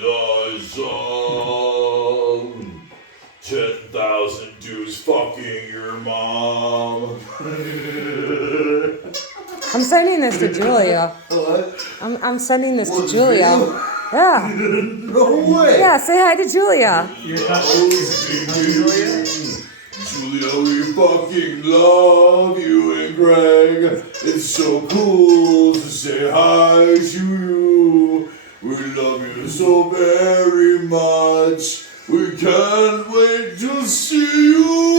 the song. 10,000 dudes fucking your mom. I'm sending this to Julia. What? I'm sending this to What, Julia. video? Yeah. No way. Yeah, say hi to Julia. Julia, we fucking love you and Greg. It's so cool to say hi to you. We love you so very much. We can't wait to see you